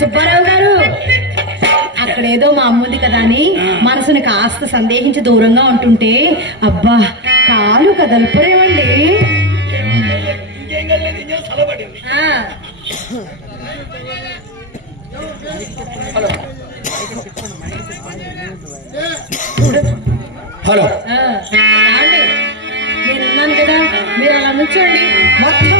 సుబ్బారావు గారు, అక్కడేదో మా అమ్ముంది కదా అని మనసుని కాస్త సందేహించి దూరంగా ఉంటుంటే అబ్బా కాలు కదలపరేమండి. హలో నేనున్నాను కదా, మీరు అలా నుంచోండి. మొత్తం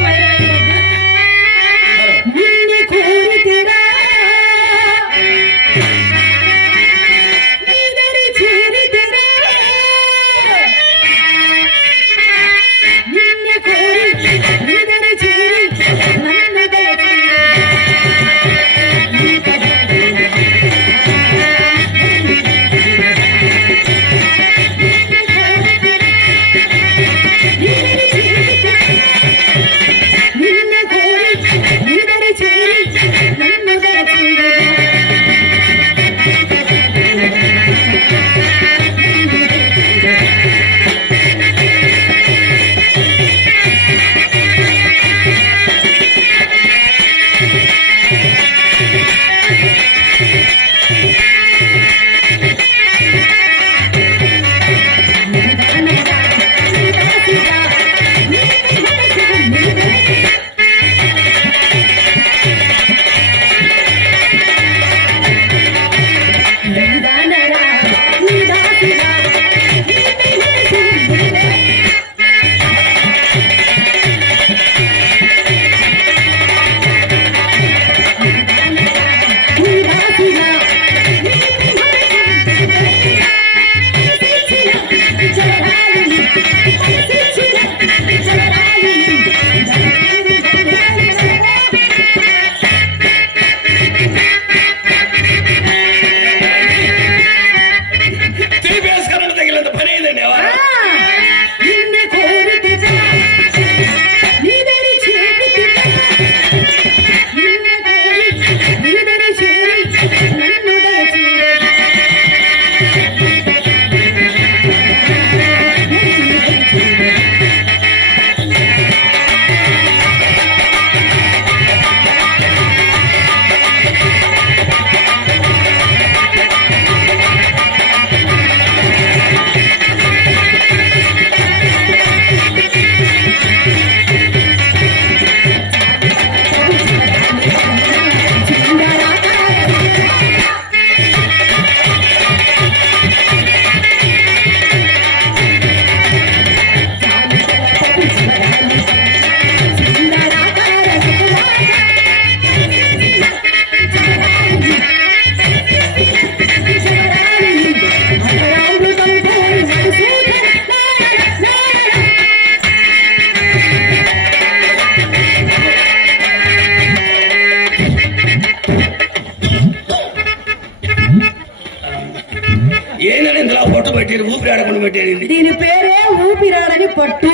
దీని పేరే ఊపిరాడని పట్టు.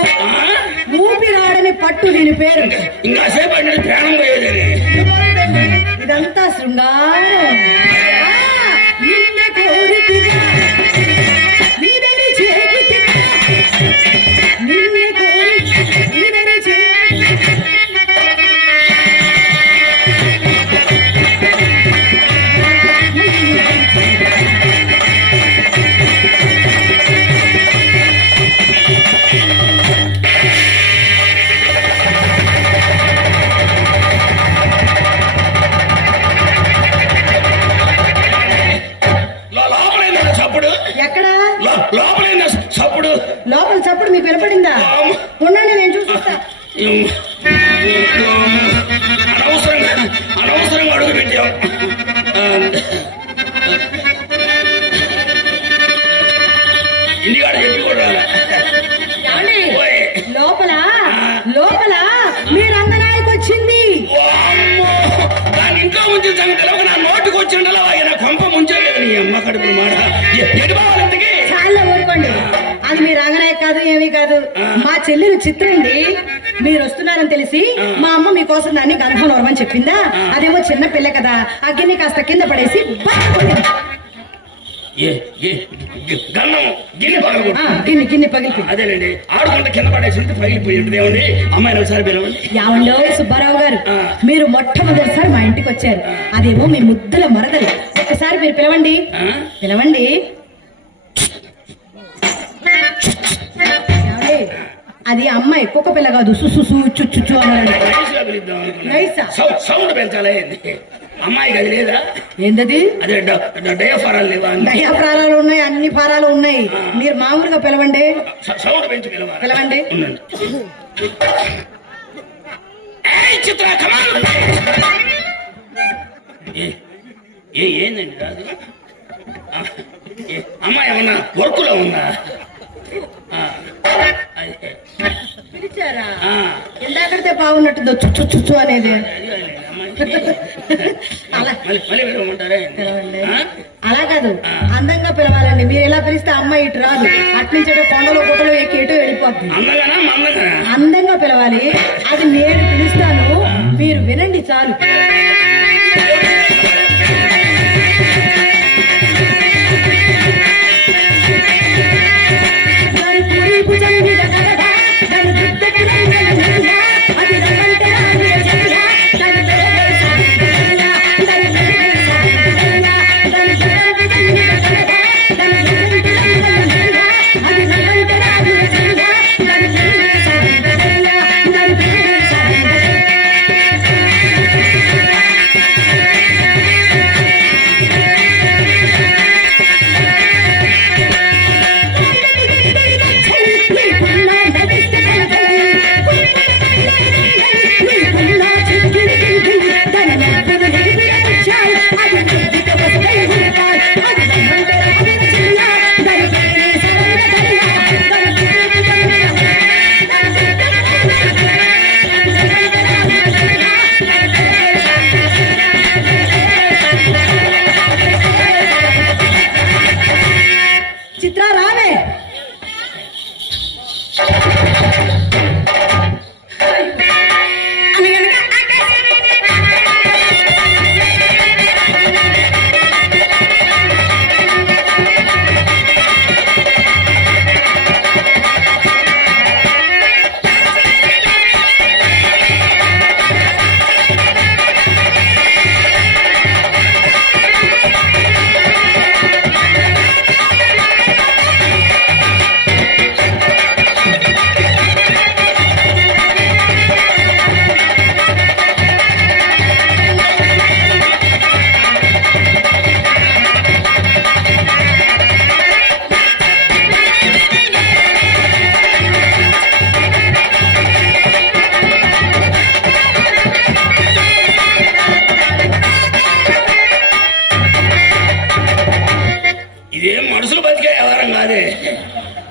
ఊపిరాడని పట్టు దీని పేరు. ఇంకా సేపు ప్రాణం పోయేదని. ఇదంతా శృంగారం. లోపల చప్పుడు మీకు వినపడిందా? ఉండండి, నేను చూస్తా. అనవసరంగా అడుగు పెట్టాం. ఇంటికాడ చెప్పి కూడా లోపల లోపల మీ రంగనాయకు వచ్చింది. దాని ఇంట్లో ముంచిన సంగతి నా నోటికి వచ్చిండలా కొంప ముంచలేదు నీ అమ్మకడ. కడుపులు మాట ఎటు పోవాలి ఇంతకి? చాలా ఊరుకోండి, అది మీ రంగనాయక కాదు ఏమీ కాదు, మా చెల్లెలు చిత్రండి. మీరు వస్తున్నారని తెలిసి మా అమ్మ మీకోసం దాన్ని గంధం నోరమని చెప్పిందా. అదేమో చిన్న పిల్ల కదా, అగ్గిని కాస్త కింద పడేసి గన్నం గిన్నె పగలగొట్టు. గిన్నె పగిలిపోయింది. అదేనండి, ఆడుకుంటే కింద పడేసి ఉంటే పగిలిపోయి ఉంటుంది. ఏమండి అమ్మాయిని ఒకసారి పిలవండి. యావండో సుబ్బారావు గారు, మీరు మొట్టమొదటిసారి మా ఇంటికి వచ్చారు, అదేమో మీ ముద్దుల మరదలు. ఒకసారి మీరు పిలవండి, పిలవండి. అది అమ్మాయి కుక్క పిల్ల కాదు, సుసు చుచ్చు అన్నాడు. సౌండ్ పెంచాలా? అమ్మాయి అది లేదా? ఏంటది? అదే డయాఫారాలు లేవా? డయాఫారాలు ఉన్నాయి, అన్ని ఫారాలు ఉన్నాయి. మీరు మామూలుగా పిలవండి, సౌండ్ పెంచి పిలవండి. చిత్ర ఏందండి రాదు? అమ్మాయి ఏమన్నా వర్క్ లో ఉందా? పిలిచారా? ఇందాకడితే బాగున్నట్టుందో చుచ్చు అనేది. అలా కాదు, అందంగా పిలవాలండి. మీరు ఎలా పిలిస్తే అమ్మాయి ఇటు రాదు, అట్నుంచి కొండలో గుట్టలో ఎక్కి ఇటు వెళ్ళిపోతుంది. అందంగా పిలవాలి, అది నేను పిలుస్తాను, మీరు వినండి చాలు.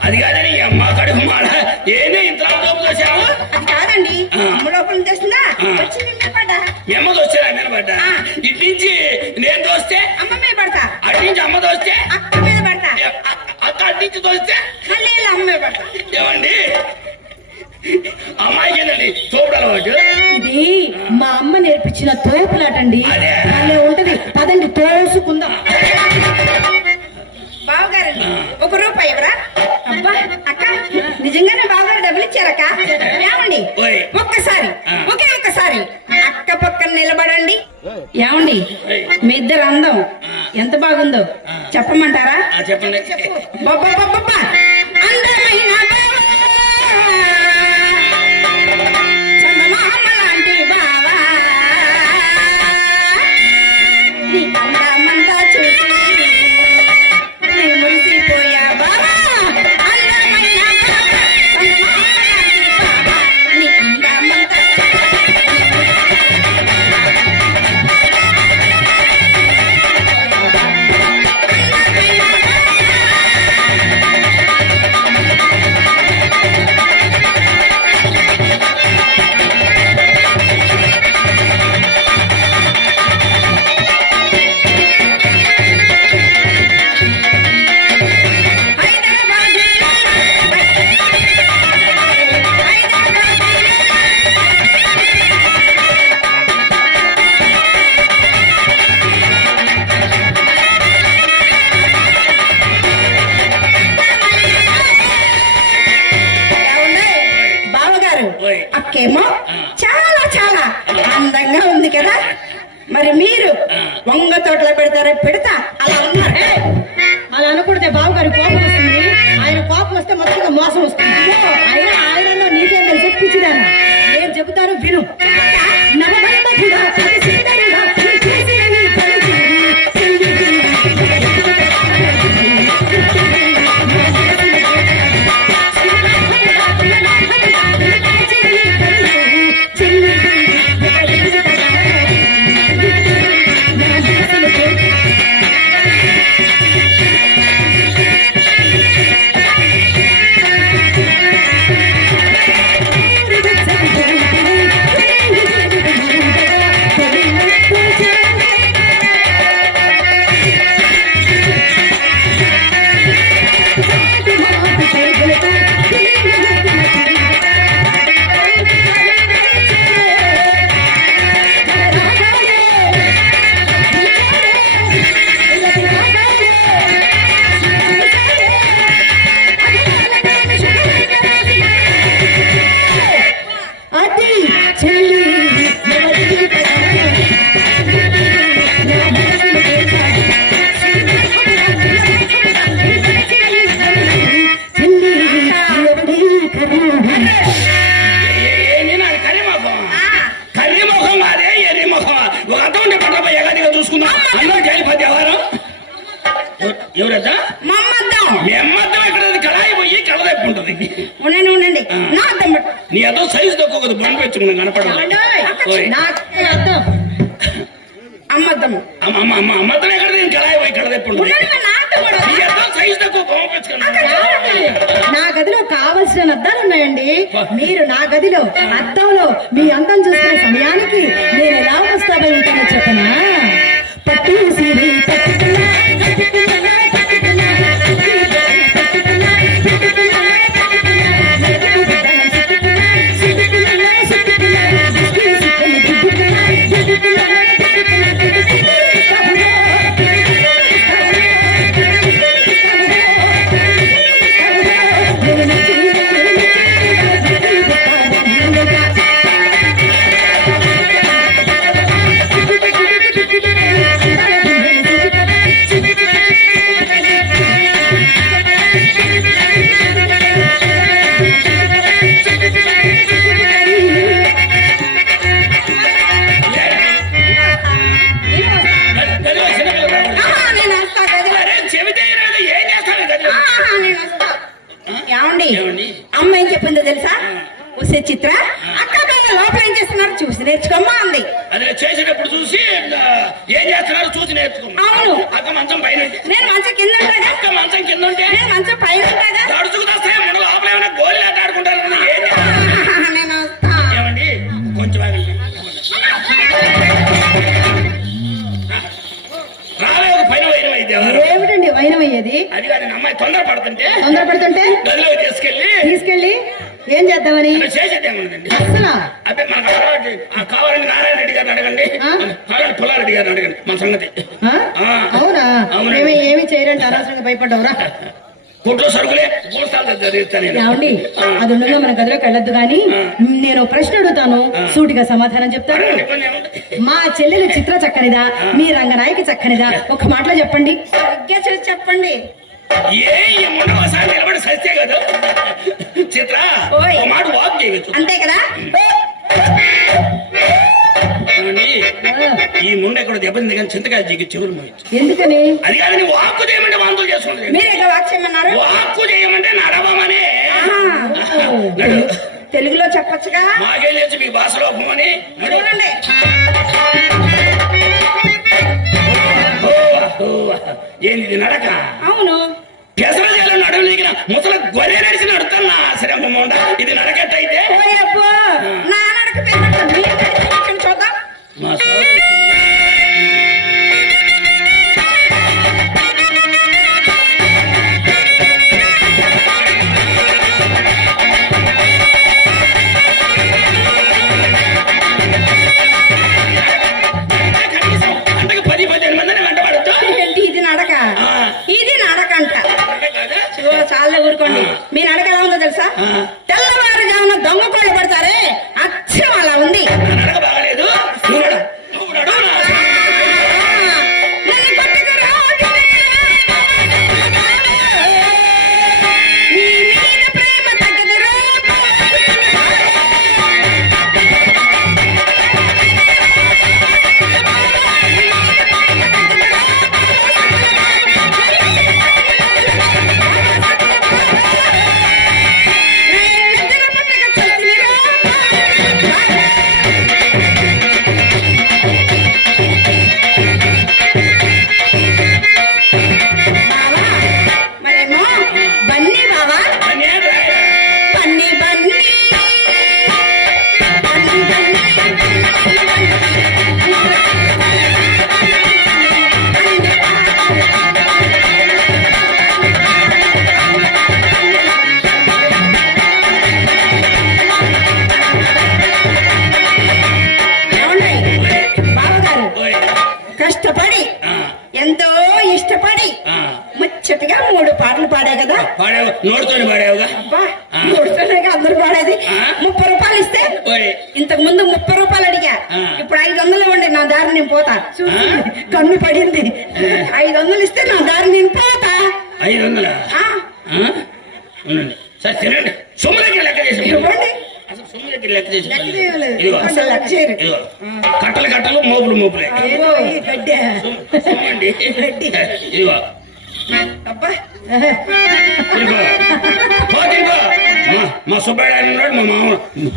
అది కాదని అమ్మ కడుపు మాడ ఏమే ఇంత దోసావు? అది కాదండి, అమ్మ లోపల తెస్తున్నా మీ అమ్మ దోస్తారా? మీద పడ్డా. ఇటు నుంచి నేను దోస్తే అమ్మ మీద పడతా, అటు నుంచి అమ్మ దోస్తే అక్క మీద పడతా, అక్క అటు నుంచి దోస్తే మళ్ళీ అమ్మ మీద పడతా. ఏమండి అమ్మాయికి ఏంటండి తోపుడు అలవాటు? ఇది మా అమ్మ నేర్పించిన తోపులాటండి, అలా ఉంటది. పదండి తోసుకుందాం. బావగారండి, ₹1 ఎవరా? అబ్బా అక్క, నిజంగానే బావగారు డబ్బులు ఇచ్చారక్క? ఏమండి ఒక్కసారి, ఒకే ఒక్కసారి అక్క పక్కన నిలబడండి. ఏమండి మీ ఇద్దరు అందం ఎంత బాగుందో చెప్పమంటారా? చెప్పండి. అందమైన చందమామ లాంటి బావా, నీ అందమంతా చూసి నీ మురిసిపోయా బావా. అందమైన చందమామ లాంటి బావా, నీ అందమంతా మరి మీరు వంగ తోటలో పెడతారా? పెడతా అలా ఉన్నారు. అలా అనుకుంటే బావగారి కోపం వస్తుంది. ఆయన కోపం వస్తే మొత్తంగా మోసం వస్తుంది. అయినా ఆయనలో నీకేం తెలిసి పిచ్చిదానా? నేను చెబుతాను విను. నవమన్మథుడా, అతి సుందరుడా, నీ చేసిన నీ పనికి ఏంది నాది కర్రీముఖం? కర్రీముఖం కాదే ఎర్రిముఖం. ఒక అర్థం ఉంటే పట్టపై ఏకాదిగా చూసుకుందాం. అందరూ జైలుపతి ఎవరు? ఎవరద్దా? మమ్మద్దం. మెమ్మద్దం ఎక్కడ? కళాయి పోయి కళదెప్పు ఉంటుంది. ఉండండి ఉండండి, నా అద్దం పట్టు. నీ అదో సైజు తక్కువ కదా, బండి పెంచుకున్నాం కనపడదు. నాకే అర్థం. అమ్మద్దం. అమ్మద్దం ఎక్కడ? కళాయి పోయి కళదెప్పు ఉంటుంది. ఉండండి, నా అద్దం పట్టు. నీ అదో సైజు తక్కువ కొమ్మ పెంచుకున్నాం. నా గదిలో కావలసిన అద్దాలు ఉన్నాయండి. మీరు నా గదిలో అద్దంలో మీ అందం చూసుకునే సమయానికి నేను ఎలా వస్తామై ఉంటానో చెప్పనా? పట్టు సిరి పట్టుకున్నా, పట్టుకున్నా, పట్టుకున్నా, పట్టుకున్నా, పట్టుకున్నా, అమ్మ ఏం చెప్పిందో తెలుసా? వస్తే చిత్ర అక్క లోపల ఏం చేస్తున్నారు చూసి నేర్చుకోమ్మా అంది. అదే చేసేటప్పుడు చూసి ఏం చేస్తున్నారు చూసి నేర్చుకున్నా. అవును. అక్క మంచం పైన, నేను మంచం కింద ఉంటాగా. అక్క మంచం కింద ఉంటే నేను మంచం పైన ఉంటాగా. తడుచుకుతాస్తే మన లోపల ఏమైనా గోళీలు ఆట ఆడుకుంటారు. నేను వస్తా. ఏమండి కొంచెం రావే, ఒక పైన వైరం అయితే ఏమిటండి వైరం అయ్యేది? అది కాదు, అమ్మాయి తొందరపడుతుంటే గదిలో తీసుకెళ్ళి ఏం చేద్దామని చేసేదేముందండి. అసలు అదే మనకు కావాలని నారాయణ రెడ్డి గారిని అడగండి, కావాలని పుల్లారెడ్డి గారిని అడగండి మన సంగతి. అవునా? ఏమి చేయరంటే అనవసరంగా భయపడ్డావురా. కొట్లో సరుకులే చదివిస్తాను. ఏమండి అది ఉండగా మన గదిలోకి వెళ్ళొద్దు గాని నేను ప్రశ్న అడుగుతాను, సూటిగా సమాధానం చెప్తాను. మా చెల్లెలు చిత్ర చక్కనిదా, మీ రంగనాయకి చక్కనిదా? ఒక మాటలో చెప్పండి. సరిగ్గా చూసి చెప్పండి. ఏ మొన్నసారి నిలబడి సస్తే కదా చిత్ర, ఒక మాట వాక్ చేయవచ్చు అంతే కదా. ఈ ముందు ఎక్కడ దెబ్బతింది కానీ చింతకాయ జిగి చెవులు మోయచ్చు. ఎందుకని? అది కాదు, వాక్కు చేయమంటే వాంతులు చేసుకుంటుంది. మీరే వాక్ చేయమన్నారు. వాక్కు చేయమంటే నడవమని. తెలుగులో చెప్పొచ్చుగా. మాకే లేచి మీ భాషలో పోమని. చూడండి. ఏంది నడక? అవును. పెసర చేయాలని నడవ నీకు ముసల గొర్రె నడిచి నడుతున్నా సరే ఇది నడకట్టయితే నా నడక చూద్దాం. అంతకు 10-15 మందిని వెంట పడతా. ఇది నడక, ఇది నడక అంట. చాలా ఊరుకోండి. మీ నడక ఎలా ఉందో తెలుసా? తెల్లవారుజామున దొంగ కోళ్ళు పడతారే అచ్చం అలా ఉంది. నడక బాగలేదు. ముచ్చటగా 3 పాటలు పాడా కదా. పాడావు, నోడుతోని పాడావుగా. అబ్బా నోడుతోనే అందరూ పాడేది. 30 రూపాయలు ఇస్తే ఇంతకు ముందు 30 రూపాయలు అడిగా, ఇప్పుడు 500 ఇవ్వండి, నా దారి నేను పోతా. కన్ను పడింది. 500 ఇస్తే నా దారి నేను పోతా. 500 సరే తినండి. సొమ్ము దగ్గర లెక్క చేసి ఇవ్వండి. అసలు సొమ్ము దగ్గర లెక్క చేసి అసలు లెక్క చేయరు. ఇదిగో కట్టలు కట్టలు మోపులు మోపులే గడ్డే సొమ్మండి. ఇదిగో అబ్బా ఇదిగో ఇదిగో మా సుబ్బయ్య ఉన్నాడు, మా మామ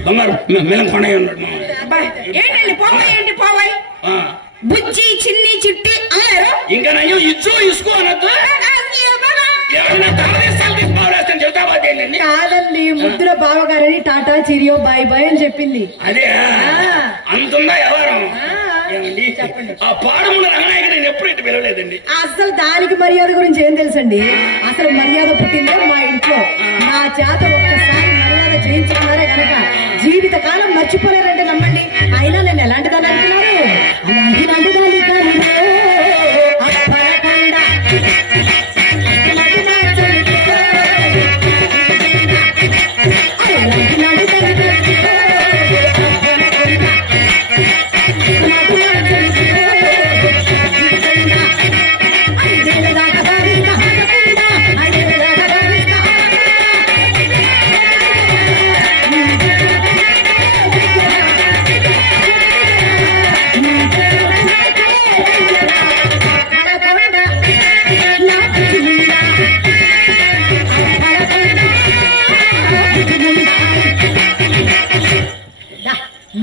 బంగారు మిలం కొండయ్య ఉన్నాడు. మా అబ్బా ఏంటండి పోవాయి, ఏంటి పోవాయి? బుజ్జి చిన్ని చిట్టి అన్నారు. ఇంకా నయ్యో ఇచ్చు ఇసుకో అనొద్దు. కాదండి, ముద్దుల బావగారని టాటా చిరియో బాయ్ బాయ్ అని చెప్పింది. అదే అంతుందా ఎవరు ఆ పాడముల రంగనాయకు నేను ఎప్పుడైతే పిలవలేదండి. అసలు దానికి మర్యాద గురించి ఏం తెలుసండి? అసలు మర్యాద పుట్టిందే మా ఇంట్లో. నా చేత ఒక్కసారి మర్యాద చేయించుకున్నారే గనక జీవిత కాలం మర్చిపోలేరంటే నమ్మండి. అయినా నేను ఎలాంటి దాన్ని అనుకున్నారు? అలాంటి దాన్ని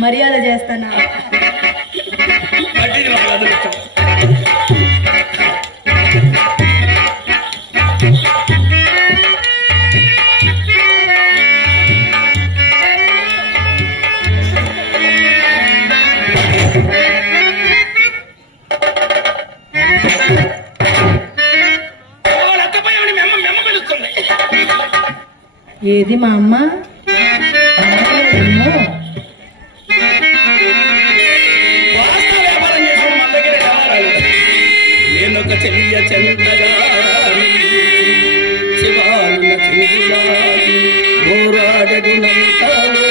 మర్యాద చేస్తానా? ఏది మా అమ్మ? నేనొక చెయ్య చెంతగా శివాలున చెంగులాగి పోరాడగునంతలో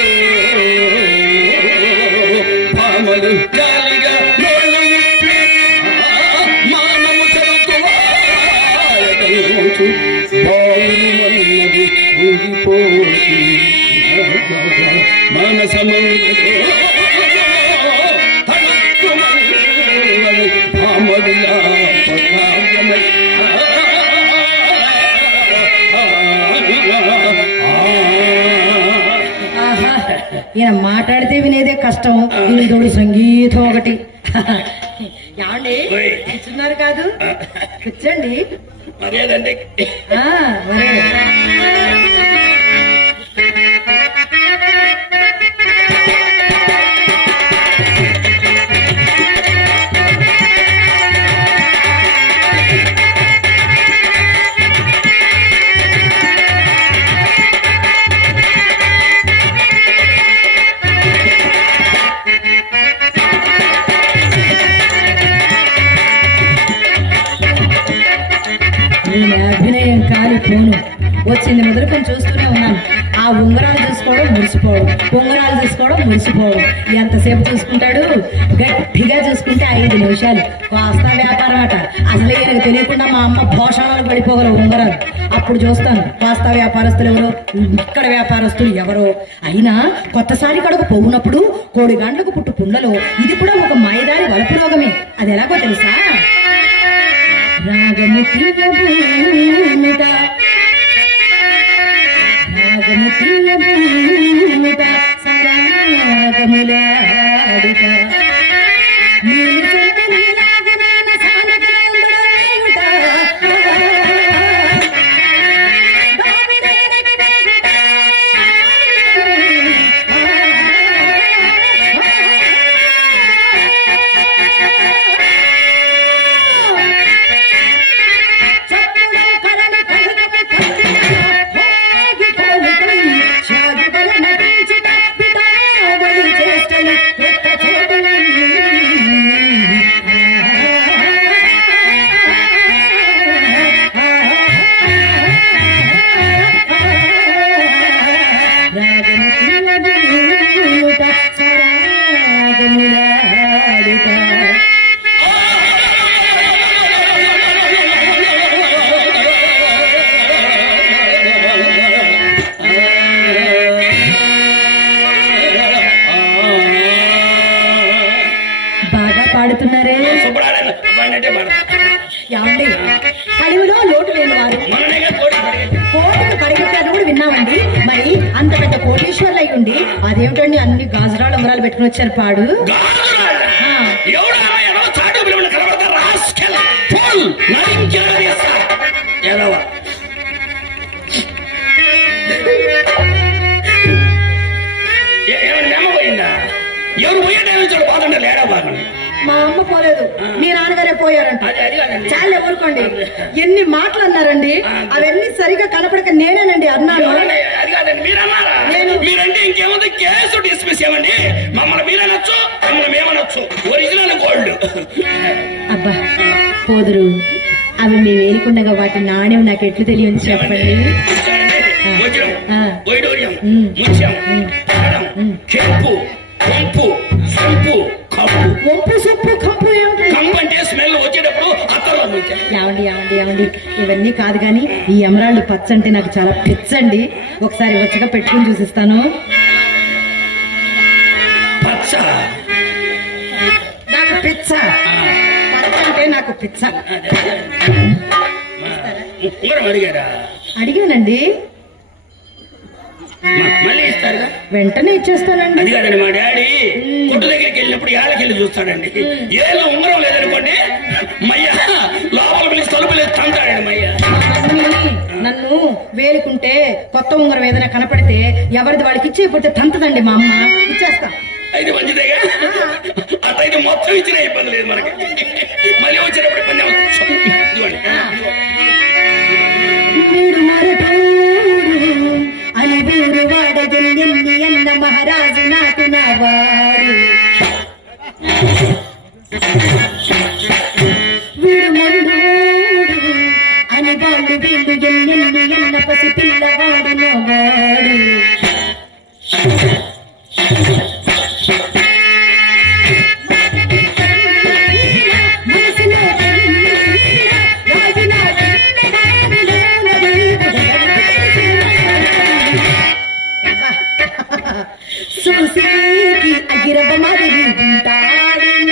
పామలు జాలిగా మానము చెరుతువాయూ బావులు మన్నది ఊగిపోయి మనసమంగదో ఈయన మాట్లాడితే వినేదే కష్టం, ఈయనతోడు సంగీతం ఒకటి. ఏమండి కూర్చున్నారు కాదు, కూర్చోండి. మర్యాదండి అభినయం కాని పోను వచ్చింది మొదలుకొని చూస్తూనే ఉన్నాను. ఆ ఉంగరాలు చూసుకోవడం మురిసిపోవడం, ఉంగరాలు చూసుకోవడం మురిసిపోవడం. ఎంతసేపు చూసుకుంటాడు? గట్టిగా చూసుకుంటే 5 నిమిషాలు. వాస్తా వ్యాపారం అట. అసలు ఈయనకు తెలియకుండా మా అమ్మ భోషణాలు పడిపోగల ఉంగరాలు. అప్పుడు చూస్తాను వాస్తా వ్యాపారస్తులు ఎవరో, ఇక్కడ వ్యాపారస్తులు ఎవరో. అయినా కొత్తసారి కడుగు పోవునప్పుడు కోడి గాండ్లకు పుట్టు పుండ్లలో ఇది కూడా ఒక మాయదారి వలపు రోగమే. అది ఎలాగో తెలుసా? రాగము తీయబూమిట, రాగము తీయబూమిట, సరాగములాడిట, నేను చెంతనిలాగిన సానకేంద్రమేయుట, చప్పుడల కోటీశ్వర్లు అయ్యుండి అదేమిటండి అన్ని గాజురాలు ఉంగరాలు పెట్టుకుని వచ్చారు పాడు గాజురాళ్ళ? ఆ. ఎవడో ఎడవ చాటు పిల్లలు కనబడతా రాస్కెల్ ఫోన్ నరింకిరా చేస్తా ఎడవ ఏమైనా నెమ్మ పోయిందా? ఎవరు పోయేటైనా చూడు పోతుండే లేడా బాగా మా అమ్మ పోలేదు మీ నాన్నగారే పోయారంట అది కాదండి. చాలా ఊరుకోండి ఎన్ని మాటలు అన్నారండి అవన్నీ సరిగా కనపడక నేనేనండి అన్నాను ఎవరండి? అది కాదండి మీరన్నారా? నేను. మీరంటే ఇంకేముంది కేసు డిస్మిస్ ఏమండి మమ్మల్ని మీరనొచ్చు మమ్మల్ని మేమనొచ్చు ఒరిజినల్ గోల్డ్ అబ్బా పోదురు అవి మేము వేలుకుండగా వాటి నాణ్యం నాకు ఎట్లు తెలియని చెప్పండి వజ్రం ఆ. వైడూర్యం ముత్యం తాళం, కెంపు కొంపు సొంపు కప్పు ఒప్పు సొప్పు కప్పు ఏమిటి కంపు అంటే స్మెల్ వచ్చేటప్పుడు అత్తర్లో ముత్యం ఏమండి ఇవన్నీ కాదు కానీ ఈ ఎమరాల్డ్ పచ్చ అంటే నాకు చాలా పిచ్చండి ఒకసారి వచ్చగా పెట్టుకుని చూసిస్తాను పచ్చ నాకు పిచ్చ పచ్చ అంటే నాకు పిచ్చ ఉంగరం అడిగారా? అడిగానండి మళ్ళీ ఇస్తారుగా? వెంటనే ఇచ్చేస్తానండి అది కాదండి మా డాడీ కొట్టు దగ్గరికి వెళ్ళినప్పుడు ఏళ్ళకెళ్ళి చూస్తాడండి ఏళ్ళు ఉంగరం లేదనుకోండి మయ్య లోపల పిలిచి తలుపు లేదు తంటాడండి మయ్య మమ్మీ నన్ను వేలుకుంటే కొత్త ఉంగరం ఏదైనా కనపడితే ఎవరిది వాళ్ళకి ఇచ్చేయకపోతే తంతదండి మా అమ్మ ఇచ్చేస్తా అయితే మంచిదేగా అట్లయితే మొత్తం ఇచ్చిన ఇబ్బంది లేదు మనకి మళ్ళీ వచ్చినప్పుడు ఇబ్బంది అవ్వచ్చు. ఇదిగోండి. వీడు మరటోడు అని వీడు వాడగెల్లి అన్న మహారాజు నాకు నావాడు వీడు మరుడోడు అని వాళ్ళు వీళ్ళు ఎల్లి అన్న పసి పిల్లవాడు నావాడు చూసేకి అగిరవ మరి ఉంటాడిన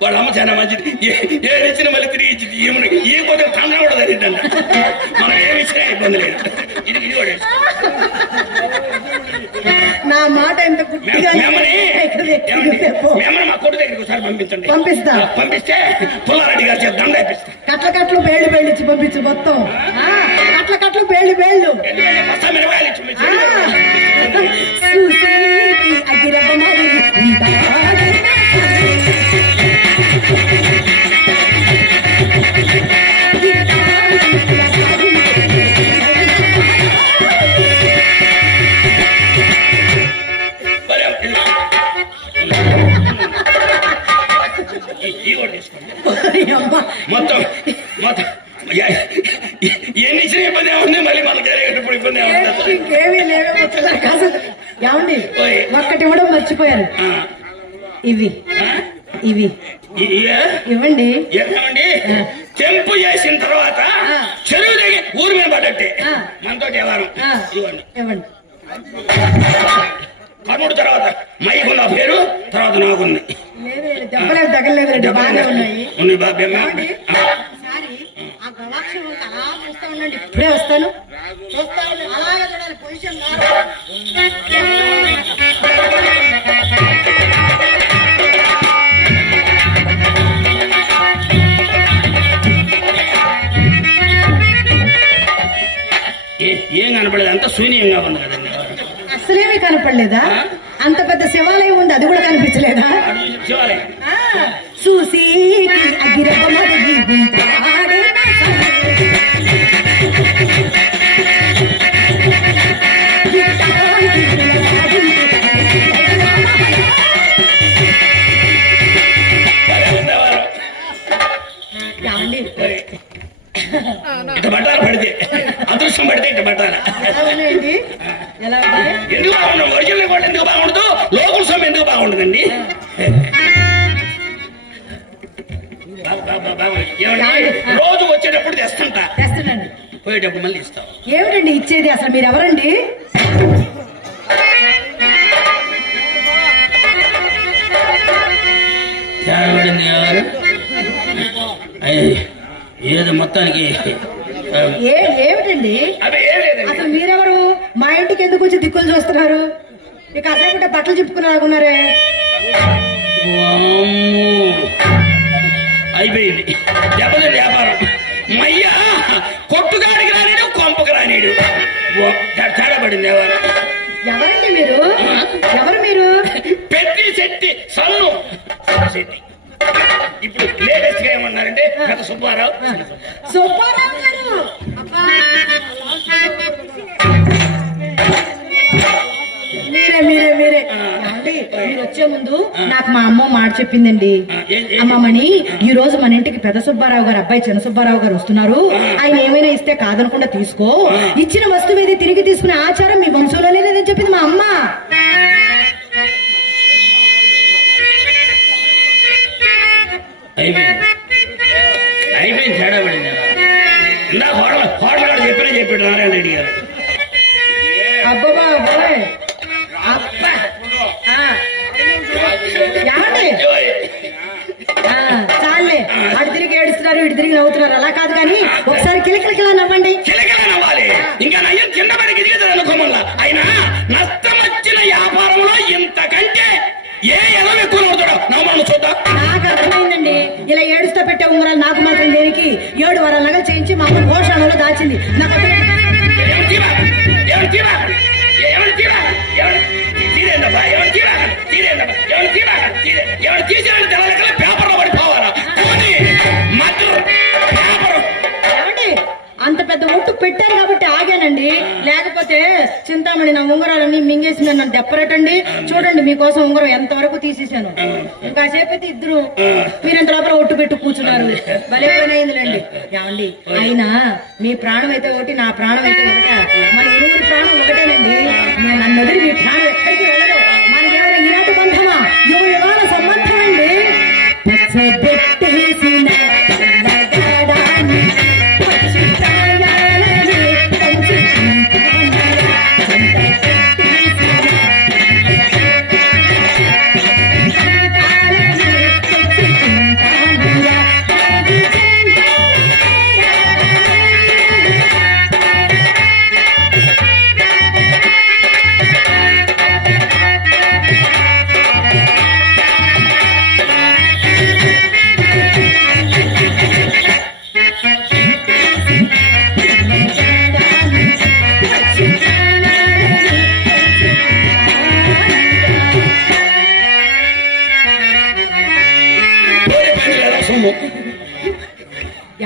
వాళ్ళ అమ్మ చాలా మంచిది ఏది ఇచ్చిన మళ్ళీ తిరిగి ఇచ్చింది ఏమన్నా ఏ కొద్దిగా తండ్రి కూడా జరిగిందంట మనం ఏమి ఇచ్చినా ఇబ్బంది లేదు ఇది ఇది కూడా నా మాట ఎంత గుడ్డిగా మేమని మా కొట్టు దగ్గరికి ఒకసారి పంపించండి పంపిస్తా. పంపిస్తే పుల్లారెడ్డి గారి చేత దండ ఇప్పిస్తా కట్ల బేళ్ళు ఇచ్చి పంపించు మొత్తం కట్ల బేళ్ళు ఎందుకంటే బస్తా మిరగాయలు ఇచ్చి మీ చెల్లి చూసేకి అగిరవ మరి ఉంటాడిన మొత్తం మొత్తం ఎన్ని ఇచ్చిన ఇబ్బంది ఏముంది మళ్ళీ మనకు జరిగేటప్పుడు ఇబ్బంది ఏముంది ఇంకేమీ లేవే కాదు ఏమండి ఓయ్. ఒక్కటి ఇవ్వడం మర్చిపోయారు ఇవి ఇవ్వండి ఏమండి తెంపు చేసిన తర్వాత చెరువు దగ్గర ఊరి మీద పడ్డట్టే ఆ. మనతో వ్యవహారం ఇవ్వండి ఇవ్వండి కర్ముడు తర్వాత మైకున్న పేరు తర్వాత నాకుంది లేదు దెబ్బలేదు తగలలేదు బాగానే ఉన్నాయి ఉన్నాయి బాబే ఒకసారి ఆ గవాక్షం అలా చూస్తా ఉండండి ఇప్పుడే వస్తాను చూస్తా ఉండండి అలాగే చూడాలి పొజిషన్ కనపడలేదు, అంత శూన్యంగా ఉంది కదండి. అసలేమీ కనపడలేదా? అంత పెద్ద శివాలయం ఉంది, అది కూడా కనిపించలేదా? అటు శివాలయం చూసి అగిరమ్మడిగి ఆడే ఏమండి? ఇట బట్టాలు పడితే అదృష్టం పడితే ఇట బట్టాల ఎలా ఉన్నాయండి? ఎలా ఉన్నాయి? ఎందుకు బాగుండదు? ఒరిజినల్ కూడా ఎందుకు బాగుండదు? లోకల్ సొమ్ము ఎందుకు బాగుండదండి? ఏమండి, రోజు వచ్చేటప్పుడు తెస్తుంటా, తెస్తున్నాండి. పోయేటప్పుడు మళ్ళీ ఇస్తాం. ఏమిటండి ఇచ్చేది? అసలు మీరు ఎవరండి? తేగబడింది ఎవరు? ఏదో మొత్తానికి ఏమిటండి? అదే ఏ లేదండి. అసలు మీరెవరు? మా ఇంటికి ఎందుకు వచ్చి దిక్కులు చూస్తున్నారు? ఇక అసలు బట్టలు చెప్పుకుని రాకున్నారే. వామ్మో. అయిపోయింది దెబ్బతింది వ్యాపారం. మయ్యా కొట్టుగాడికి రానిడు, కొంపకు రానిడు. తేడా పడింది ఎవరు? ఎవరండి మీరు? ఎవరు మీరు? పెట్టి శెట్టి సన్ను శెట్టి. ఇప్పుడు లేటెస్ట్ గా ఏమన్నారంటే పెద్ద సుబ్బారావు. సుబ్బారావు గారు. అబ్బా. మీరే ఏమండి? మీరు వచ్చే ముందు నాకు మా అమ్మ మాట చెప్పిందండి. అమ్మమ్మని ఈ రోజు మన ఇంటికి పెద్ద సుబ్బారావు గారు అబ్బాయి చిన్న సుబ్బారావు గారు వస్తున్నారు, ఆయన ఏమైనా ఇస్తే కాదనకుండా తీసుకో, ఇచ్చిన వస్తువు ఏది తిరిగి తీసుకునే ఆచారం మీ వంశంలోనే లేదని చెప్పింది మా అమ్మ. అయిపోయింది తేడా పడింది. ఇందా హోటల్ చెప్పాడు నారాయణ రెడ్డి గారు. అబ్బా ఏమండి? చాలే, అటు తిరిగి ఏడుస్తున్నారు, ఇటు తిరిగి నవ్వుతున్నారు, అలా కాదు కానీ ఒకసారి కిలకిలకిలా నవ్వండి. కిలకిలా నవ్వాలి. ఇంకా నయ్యం కింద పడికి దిగదు అనుకోమల్లా. అయినా నష్టం వచ్చిన వ్యాపారంలో ఇంతకంటే ఏ ఎలా ఎక్కువ నవ్వుతాడో నవ్వమని చూద్దాం. నాకు అర్థమైందండి. ఇలా ఏడుస్తా పెట్టే ఉంగరాలు నాకు మాత్రం దేనికి? 7 వారాల నగలు చేయించి మా అమ్మ ఘోషణలో దాచింది. నాకు పేపర్లో పడిపోవాలా? ఏమండి? అంత పెద్ద ఒట్టు పెట్టారు కాబట్టి ఆగానండి, లేకపోతే చింతామణి నా ఉంగరాలన్నీ మింగేసింది నన్ను దెప్పరటండి. చూడండి మీకోసం ఉంగరం ఎంత వరకు తీసేసాను. ఇంకాసేపు అయితే ఇద్దరు మీరెంత లోపల ఒట్టు పెట్టు కూర్చున్నారు. భలే పని అయిందిలేండి. ఏమండి? అయినా మీ ప్రాణం అయితే ఒకటి, నా ప్రాణం అయితే ఒకట. మన ఇరువురి ప్రాణం ఒకటేనండి. నన్ను వదిలి మీ ప్రాణం ఎక్కడికి వెళ్ళదు. మనకేమైనా ఈనాటి బంధమా? యుగాల సంబంధం అండి. పెట్టేసిన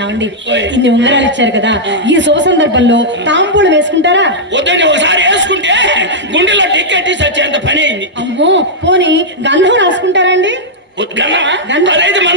ఏమండి? ఇన్ని ఉంగరాలు ఇచ్చారు కదా, ఈ శుభ సందర్భంలో తాంబూలం వేసుకుంటారా? వద్దండి, ఒకసారి వేసుకుంటే గుండెలో టిక్కెట్టి సచ్చేంత పని అయింది. అమ్మో, పోనీ గంధం రాసుకుంటారా అండి? అదైతే మన